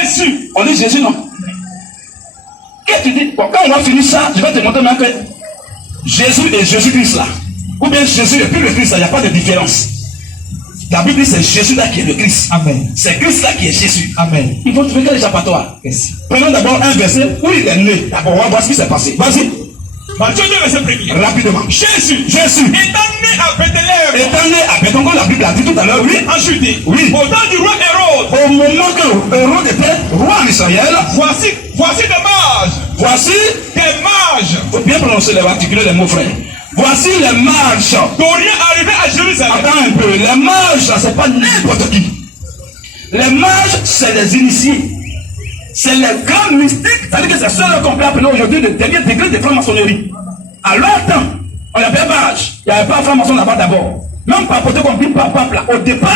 Jésus. On dit Jésus, non? Qu'est-ce que tu dis? Bon, quand on va finir ça, je vais te montrer même que Jésus et Jésus-Christ là. Ou bien Jésus et puis le Christ là, il n'y a pas de différence. La Bible dit c'est Jésus là qui est le Christ. Amen. C'est Christ là qui est Jésus. Amen. Il faut trouver quel échappatoire. Yes. Prenons d'abord un verset où il est né. D'abord, on va voir ce qui s'est passé. Vas-y. Matthieu 2, verset 1er. Rapidement. Jésus. Jésus. Étant né à Bethléem. Étant né à Bethléem, comme la Bible a dit tout à l'heure, oui. En Judée. Oui. Au temps du roi Hérode. Au moment que Hérode était roi en Israël, Voici des mages. voici, Des mages. il faut bien prononcer les articuler les mots, frère. Voici les mages. D'Orient arrivés à Jérusalem. Attends un peu, les mages, ça c'est pas n'importe qui. Les mages, c'est les initiés. C'est les grands mystiques, c'est-à-dire que c'est ceux qu'on peut appeler aujourd'hui le dernier degré de franc-maçonnerie. À leur temps, on l'appelait mage. Il n'y avait pas de franc-maçon là-bas d'abord. Même papoter qu'on dit par pape là. Au départ,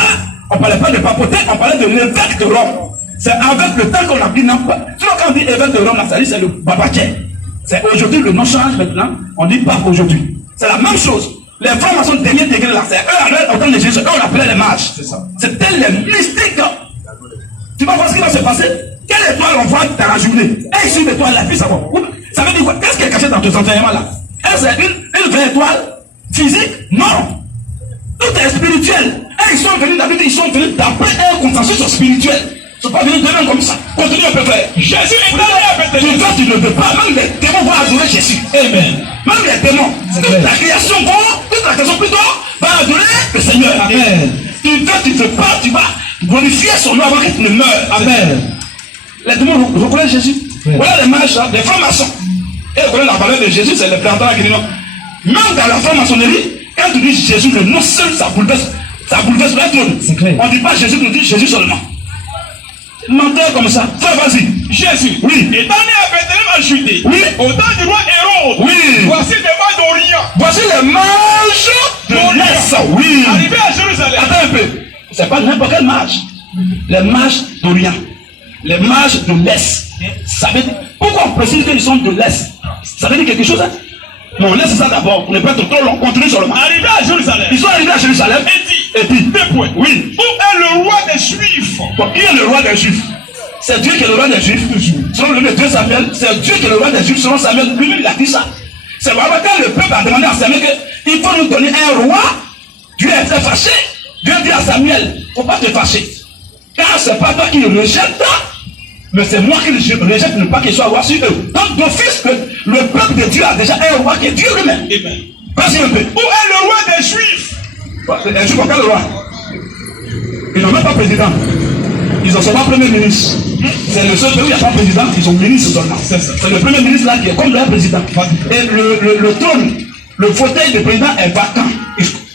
on ne parlait pas de papoter, on parlait de l'évêque de Rome. C'est avec le temps qu'on a dit non. Sinon, quand on dit évêque de Rome, là, c'est le babaquet. C'est aujourd'hui, le nom change maintenant, on dit pape aujourd'hui. C'est la même chose. Les francs-maçons de dernier degré là, c'est eux, alors, au temps de Jésus, eux, on appelait les mages. C'est ça. C'était les mystiques. Tu vas voir ce qui va se passer. Quelle étoile on voit dans la journée? Et sur l'étoile, la vie, ça va. Ça veut dire quoi? Qu'est-ce qui est caché dans tes enseignements là? Est-ce que c'est une vraie étoile physique? Non. Tout est spirituel. Et ils sont venus, David, ils sont venus d'après un consensus spirituel. Ils ne sont pas venus de même comme ça. Continue un peu, frère. Jésus est né à Bethléem. Tu ne veux pas. Même les démons vont adorer Jésus. Amen. Même les démons. Toute la création plutôt va adorer le Seigneur. Amen. Tu ne veux pas, tu vas glorifier son nom avant qu'il ne meure. Amen. Les démons reconnaissent Jésus. Voilà les mages, les francs-maçons. Et vous connaissez la valeur de Jésus, c'est le plantant qui dit non. Même dans la franc-maçonnerie, quand tu dis Jésus, le nom seul, ça bouleverse le trône. C'est clair. On ne dit pas Jésus, on dit Jésus seulement. Menteur comme ça. Frère, vas-y. Jésus. Oui. Étant né à Bethléem en Judée. Oui. Au temps du roi Hérode. Oui. Voici des mages d'Orient. Voici les mages de l'Est. Oui. Arrivés à Jérusalem. Attends un peu. C'est pas n'importe quel mage. Les mages d'Orient. Les mages de l'Est. Ça veut dire, pourquoi on précise qu'ils sont de l'Est? Ça veut dire quelque chose, hein? Bon, laisse ça d'abord, pour ne pas être trop long, continue sur le marché. Arrivés à Jérusalem. Ils sont arrivés à Jérusalem. Et dit, deux points. Oui. Où est le roi des Juifs? Bon, qui est le roi des Juifs? C'est Dieu qui est le roi des Juifs. Selon le livre de 2 Samuel, c'est Dieu qui est le roi des Juifs. Selon Samuel, lui-même il a dit ça. C'est vraiment quand le peuple a demandé à Samuel qu'il faut nous donner un roi, Dieu est très fâché. Dieu dit à Samuel, il ne faut pas te fâcher. Car c'est pas toi qui le rejette, mais c'est moi qui le rejette, ne pas qu'il soit roi sur eux. Donc d'office, le peuple de Dieu a déjà un roi qui est Dieu lui-même. Amen. Vas-y un peu. Où est le roi des Juifs? Les Juifs ont quel roi? Ils n'ont même pas président. Ils ont seulement premier ministre. C'est le seul pays où il n'y a pas président, ils ont ministre seulement. C'est le premier ministre là qui est comme leur président. Et le trône, le fauteuil du président est vacant.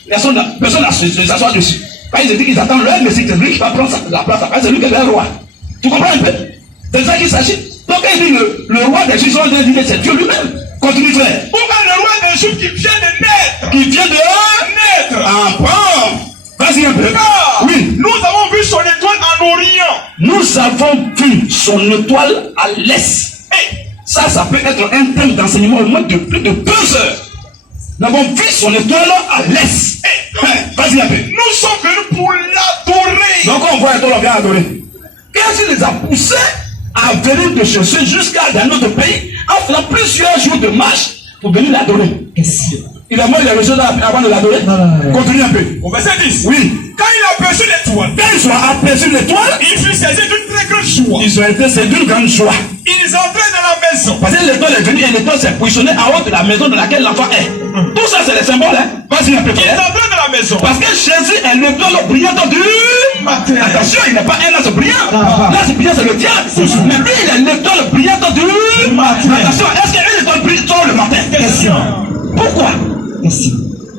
Personne n'a s'asseoir dessus. Quand ils disent qu'ils attendent leur messie, c'est lui qui va prendre la place. Après, c'est lui qui est leur roi. Tu comprends un peu? C'est ça qu'il s'agit. Donc, quand il dit le roi des Juifs, c'est Dieu lui-même. Continue, frère. Où est le roi des Juifs qui vient de naître? Qui vient de naître. Ah, bon. Vas-y un peu. Ah, oui. Nous avons vu son étoile en Orient. Nous avons vu son étoile à l'est. Et ça peut être un thème d'enseignement au moins de plus de 2 heures. Nous avons vu son étoile à l'est. Vas-y un peu. Nous sommes venus pour l'adorer. Donc on voit l'étoile, on vient adorer. Qu'est-ce qui les a poussés à venir de chercher jusqu'à dans notre pays en faisant plusieurs jours de marche pour venir l'adorer? Il a mort, il a reçu avant de l'adorer. Continue un peu. Au verset 10. Oui. Quand il a aperçu l'étoile, Quand ils ont aperçu l'étoile, il fut saisi d'une très grande joie. ils ont été saisis d'une grande joie. Ils entraient dans la maison. Parce que l'étoile est venue et l'étoile s'est positionnée en haut de la maison dans laquelle l'enfant est. Tout ça, c'est les symboles. Hein? Vas-y un peu. Ils entraient dans la maison. Parce que Jésus est l'étoile brillante du matin. Attention, il n'est pas un as brillant. L'as brillant, c'est le diable. Mais lui, il est l'étoile brillante du matin. Attention, est-ce qu'une étoile brille tôt le matin? Question. Pourquoi? Question.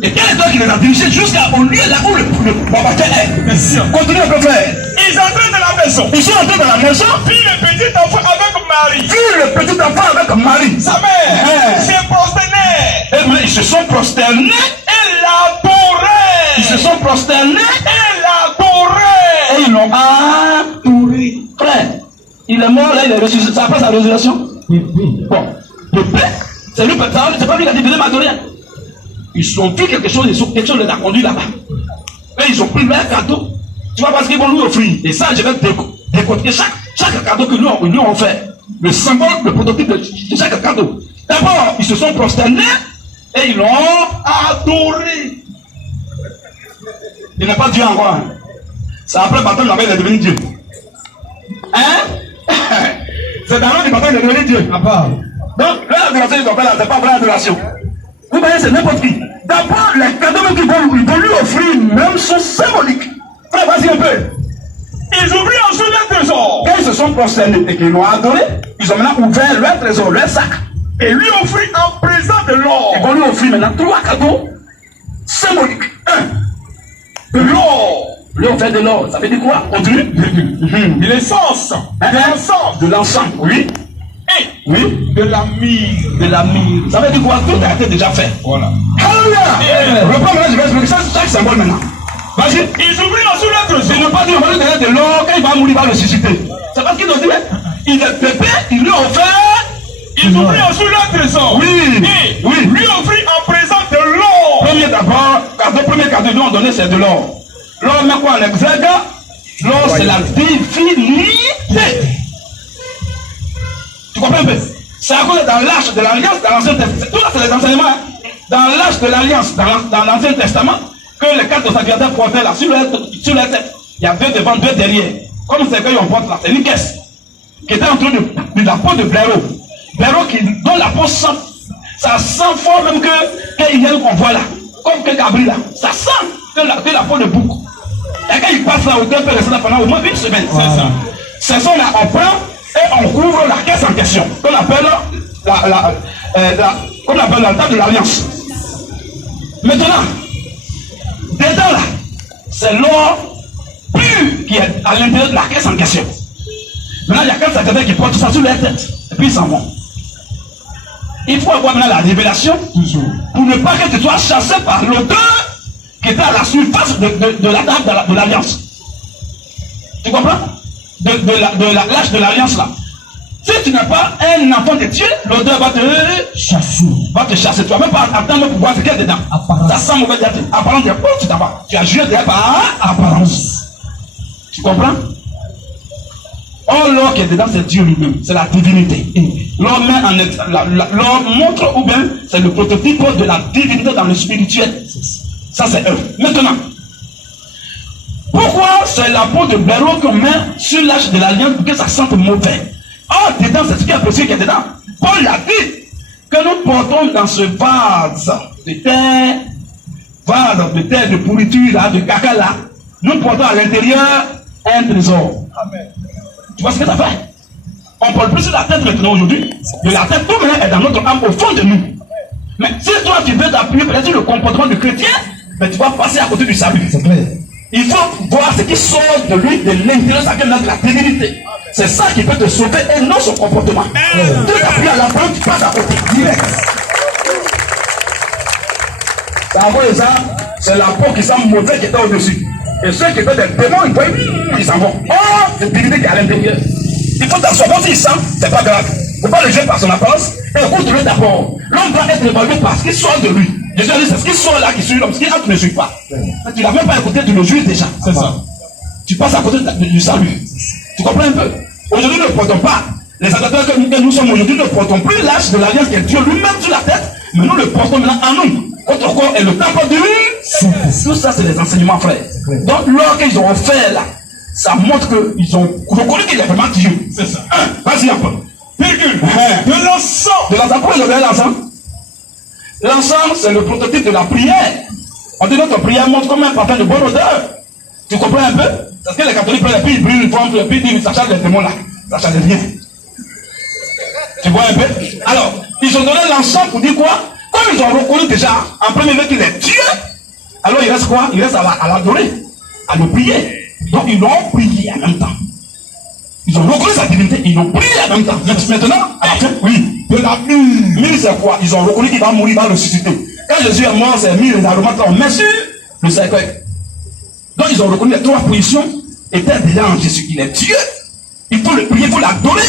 Et quelle étoile qui les a dirigés jusqu'au lieu là où le babaquet est? Question. Continue un peu, frère. Ils entraient dans la maison. Ils sont entrés dans la maison. Puis le petit enfant avec Marie. Puis le petit enfant avec Marie. Sa mère. Se prosternait. Et bien, ils se sont prosternés. Et l'adoraient. Ils se sont prosternés. Et l'adoraient. Et ils l'ont adoré. Frère, il est mort là, il est ressuscité. Ça passe sa résurrection? Oui. Bon, le Père, c'est lui, c'est pas lui qui a dit venez m'adorer. Ils ont vu quelque chose les a conduits là-bas. Et ils ont pris leur cadeau. Tu vois, parce qu'ils vont lui offrir. Et ça, je vais décoter chaque chaque cadeau que nous lui ont offert, le symbole, le prototype de chaque cadeau. D'abord, ils se sont prosternés et ils l'ont adoré. Il n'est pas Dieu encore. Hein. C'est après baptême qu'il est devenu Dieu. Hein? C'est dans l'ordre du baptême qu'il est devenu Dieu. Donc, l'adoration du baptême, c'est pas vraie adoration. Vous voyez, c'est n'importe qui. D'abord, les cadeaux même qu'ils vont lui offrir, même sont symboliques. Frère, vas-y un peu. Ils ouvrirent ensuite leur trésor. Quand ils se sont prosternés et qu'ils l'ont adoré, ils ont maintenant ouvert leur trésor, leur sac. Et lui offrit en présent de l'or. Ils vont lui offrir maintenant 3 cadeaux symboliques. 1. De l'or. Lui offert de l'or. Ça veut dire quoi? Continue. De l'essence. De l'encens. De l'encens, oui. Et Oui. de la myrrhe. De la myrrhe. Ça veut dire quoi? Tout a été déjà fait. Voilà. Alléluia. Reprends maintenant, je vais expliquer ça, chaque symbole maintenant. Vas-y. Ils ouvrirent ensuite leur trésor. Il ne pas dit on va lui donner de l'or, quand il va mourir, il va le susciter. C'est parce qu'il nous dit, il est bébé, il lui a offert. Ils ouvrirent ensuite leur trésor. Oui. Et Oui. lui offrit en présent de l'or. Premier cadeau qu'ils lui ont donné, c'est de l'or. L'or met quoi en exergue? L'or, c'est la divinité. Tu comprends un peu? C'est à cause dans l'âge de l'Alliance, dans l'Ancien Testament. Tout là, c'est les enseignements. Hein? Dans l'âge de l'Alliance, dans l'Ancien Testament, que les 4 sacrificateurs portaient là, sur leur tête, il y a 2 devant, 2 derrière. Comme c'est qu'on porte là, c'est une caisse qui était en train de la peau de blaireau. Blaireau dont la peau sent. Ça sent fort même qu'il y a un convoi là. Comme que Gabriel là. Ça sent que la peau de bouc. Et quand il passe là, autant peut rester là pendant au moins 1 semaine. C'est ça. C'est ça, là, on prend et on couvre la caisse en question. Qu'on appelle la table de l'Alliance. Maintenant, dedans là, c'est l'or pur qui est à l'intérieur de la caisse en question. Maintenant, il y a 4 sacrificateurs qui portent ça sur leur tête. Et puis ils s'en vont. Il faut avoir maintenant la révélation pour ne pas que tu sois chassé par l'auteur qui était à la surface de la table de l'Alliance. Tu comprends? De l'âge de l'Alliance là. Si tu n'es pas un enfant de Dieu, l'auteur va te chasser. Tu vas même pas attendre pour voir ce qu'il y a dedans. Ça sent mauvais. Apparence, tu t'en vas. Tu as joué derrière par apparence. Tu comprends? Or, l'or qui est dedans, c'est Dieu lui-même. C'est la divinité. L'or montre ou bien c'est le prototype de la divinité dans le spirituel. Ça, c'est eux. Maintenant, pourquoi c'est la peau de blaireau qu'on met sur l'âge de l'Alliance pour que ça sente mauvais? Or, dedans, c'est ce qui est apprécié qui est dedans. Paul a dit que nous portons dans ce vase de terre, de pourriture, là, de caca là. Nous portons à l'intérieur un trésor. Amen. Tu vois ce que ça fait? On parle plus de la tête maintenant aujourd'hui. De la tête, tout le est dans notre âme, au fond de nous. Mais si toi tu veux t'appuyer peut-être sur le comportement du chrétien, mais tu vas passer à côté du salut. C'est clair. Il faut voir ce qui sort de lui, de l'intérieur, ça vient de la divinité. C'est ça qui peut te sauver et non son comportement. Tu t'appuies à la porte, tu passes à côté. Direct. Ça, c'est la peau qui sent mauvais qui est au-dessus. Et ceux qui étaient des démons, ils s'en vont. Oh, c'est une divinité qui est à l'intérieur. Il faut t'asseoir. S'il sent, c'est pas grave. Il ne faut pas le juger par son apparence. Et écoute-le d'abord. L'homme doit être évalué par ce qui sort de lui. Jésus a dit, c'est ce qui sort là qui suit l'homme. Ce qui entre ne suit pas. Mais tu ne l'as même pas écouté, tu le juges déjà. C'est ça. Tu passes à côté du salut. Tu comprends un peu? Aujourd'hui, nous ne portons pas. Les adorateurs que nous sommes aujourd'hui ne portons plus l'âge de l'alliance qui est Dieu lui-même sur la tête. Mais nous le portons maintenant en nous. Votre corps est le temple du tout ça, c'est des enseignements, frères. Donc, l'or qu'ils ont fait là, ça montre qu'ils ont reconnu qu'il est vraiment Dieu. C'est ça. Vas-y un peu. Virgule. De l'encens. De l'encens. Pourquoi ils ont fait l'encens? L'encens, c'est le prototype de la prière. On dit notre prière montre comme un parfum de bonne odeur. Tu comprends un peu? Parce que les catholiques prennent et puis ils brûlent une fois, et puis ils disent, ça charge les démons là. Ça charge rien. Tu vois un peu? Alors, ils ont donné l'encens pour dire quoi? Comme ils ont reconnu déjà en premier lieu qu'il est Dieu, alors il reste quoi? Il reste à l'adorer, à le prier. Donc ils l'ont prié en même temps. Ils ont reconnu sa divinité, ils l'ont prié en même temps. Maintenant, à la fin, oui, de la myrrhe. Myrrhe, c'est quoi? Ils ont reconnu qu'il va mourir, il va ressusciter. Quand Jésus est mort, c'est myrrhe, les aromates là, on met sur le cercueil. Donc ils ont reconnu les 3 positions étaient déjà en Jésus. Il est Dieu. Il faut le prier, il faut l'adorer.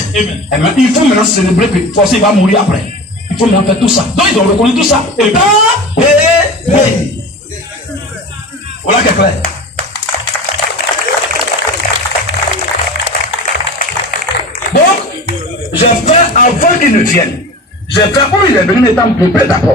Amen. Il faut maintenant célébrer que forcément il va mourir après. Il faut maintenant faire tout ça. Donc ils ont reconnu tout ça. Et voilà qui est clair. Donc, j'ai fait avant qu'il ne vienne. J'ai fait où il est venu étant peuplé d'abord.